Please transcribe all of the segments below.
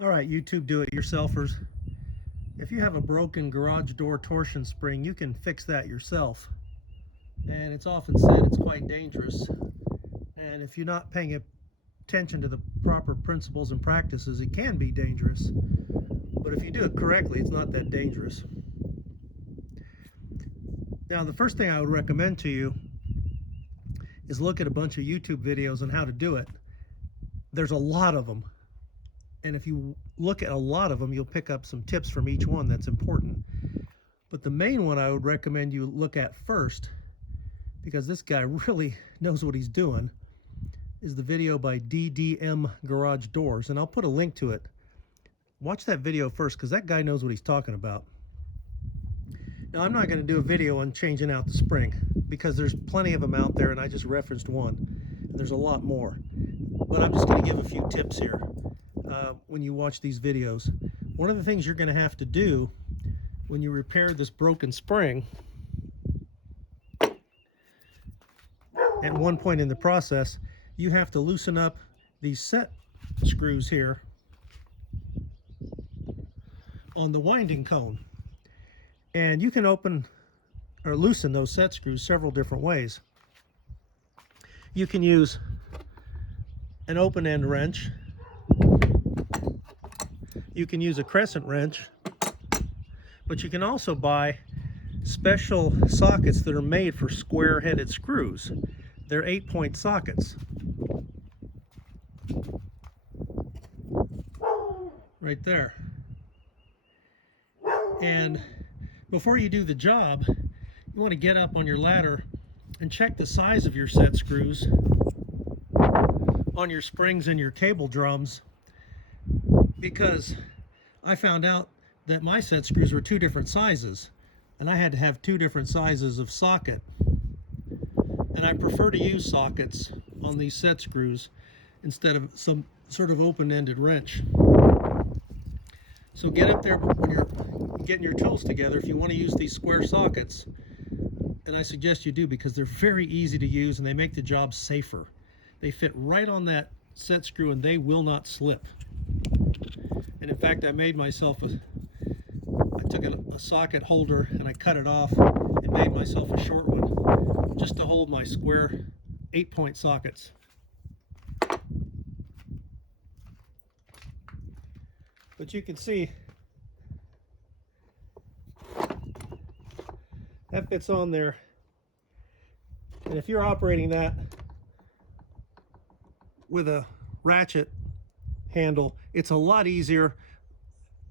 All right, YouTube do-it-yourselfers. If you have a broken garage door torsion spring, you can fix that yourself. And it's often said it's quite dangerous. And if you're not paying attention to the proper principles and practices, it can be dangerous. But if you do it correctly, it's not that dangerous. Now, the first thing I would recommend to you is look at a bunch of YouTube videos on how to do it. There's a lot of them. And if you look at a lot of them, you'll pick up some tips from each one that's important. But the main one I would recommend you look at first, because this guy really knows what he's doing, is the video by DDM Garage Doors. And I'll put a link to it. Watch that video first, because that guy knows what he's talking about. Now, I'm not going to do a video on changing out the spring, because there's plenty of them out there, and I just referenced one. And there's a lot more. But I'm just going to give a few tips here when you watch these videos. One of the things you're going to have to do when you repair this broken spring, at one point in the process, you have to loosen up these set screws here on the winding cone. And you can open or loosen those set screws several different ways. You can use an open end wrench. You can use a crescent wrench, but you can also buy special sockets that are made for square-headed screws. They're 8-point sockets. Right there. And before you do the job, you want to get up on your ladder and check the size of your set screws on your springs and your cable drums, because I found out that my set screws were 2 different sizes, and I had to have 2 different sizes of socket. And I prefer to use sockets on these set screws instead of some sort of open-ended wrench. So get up there when you're getting your tools together if you want to use these square sockets, and I suggest you do, because they're very easy to use and they make the job safer. They fit right on that set screw and they will not slip. And in fact, I made myself I took a socket holder and I cut it off and made myself a short one just to hold my square 8-point sockets. But you can see that fits on there. And if you're operating that with a ratchet handle, it's a lot easier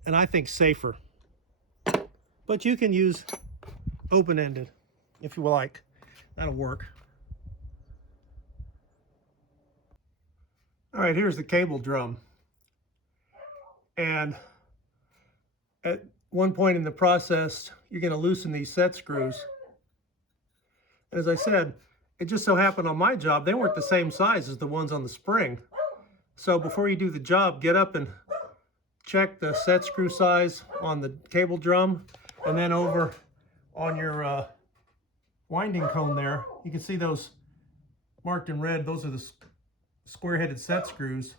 and I think safer. But you can use open-ended if you like. That'll work. All right, here's the cable drum. And at one point in the process, you're going to loosen these set screws. And as I said, it just so happened on my job, they weren't the same size as the ones on the spring. So before you do the job, get up and check the set screw size on the cable drum, and then over on your winding cone there, you can see those marked in red. Those are the square-headed set screws.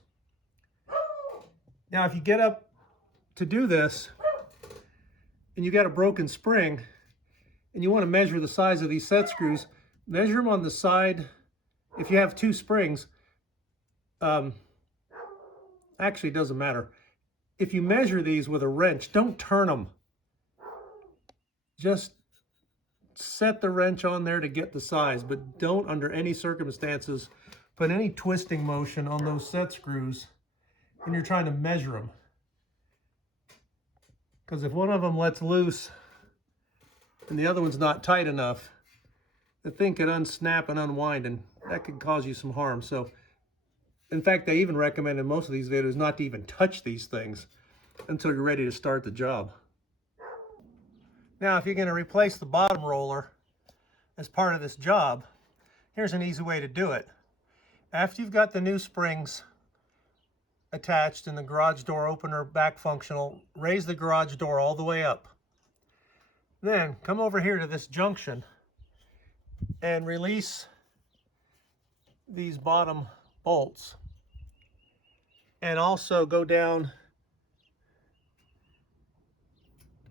Now, if you get up to do this and you got a broken spring and you want to measure the size of these set screws, measure them on the side. If you have 2 springs, actually it doesn't matter. If you measure these with a wrench, don't turn them. Just set the wrench on there to get the size, but don't under any circumstances put any twisting motion on those set screws when you're trying to measure them. Because if one of them lets loose and the other one's not tight enough, the thing could unsnap and unwind, and that could cause you some harm. So, in fact, they even recommend in most of these videos not to even touch these things until you're ready to start the job. Now, if you're going to replace the bottom roller as part of this job, here's an easy way to do it. After you've got the new springs attached and the garage door opener back functional, raise the garage door all the way up. Then come over here to this junction and release these bottom bolts, and also go down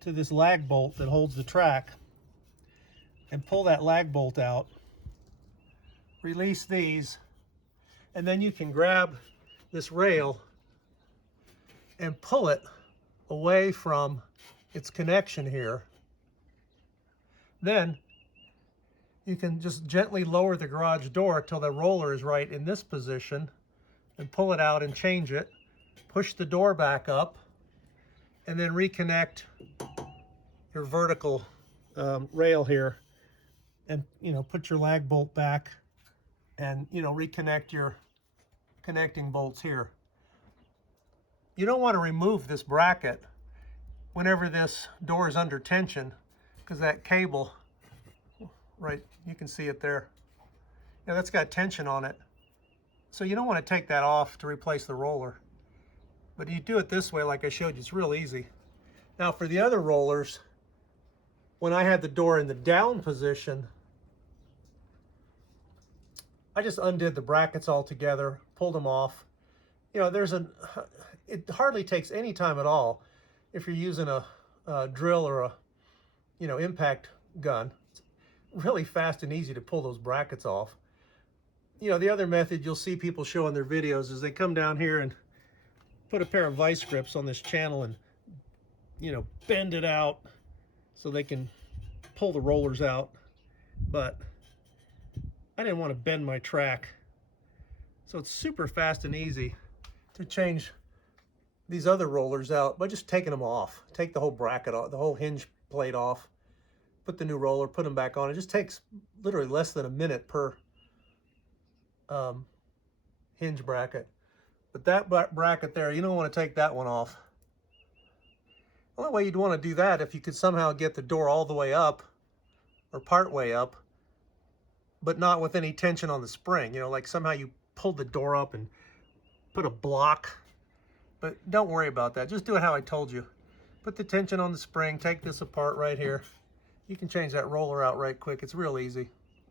to this lag bolt that holds the track and pull that lag bolt out, release these, and then you can grab this rail and pull it away from its connection here. Then you can just gently lower the garage door till the roller is right in this position and pull it out and change it. Push the door back up and then reconnect your vertical rail here, and put your lag bolt back and reconnect your connecting bolts here. You don't want to remove this bracket whenever this door is under tension, because that cable, right, you can see it there. Yeah, that's got tension on it. So you don't want to take that off to replace the roller. But you do it this way like I showed you, it's real easy. Now for the other rollers, when I had the door in the down position, I just undid the brackets altogether, pulled them off. It hardly takes any time at all if you're using a drill or a impact gun. It's really fast and easy to pull those brackets off. The other method you'll see people show in their videos is they come down here and put a pair of vice grips on this channel and bend it out so they can pull the rollers out. But I didn't want to bend my track, so it's super fast and easy to change these other rollers out by just taking them off. Take the whole bracket off, the whole hinge plate off, put the new roller, put them back on. It just takes literally less than a minute per hinge bracket. But that bracket there, you don't want to take that one off. The only way you'd want to do that if you could somehow get the door all the way up or part way up, but not with any tension on the spring. Like somehow you pulled the door up and put a block. But don't worry about that. Just do it how I told you. Put the tension on the spring, take this apart right here. You can change that roller out right quick. It's real easy.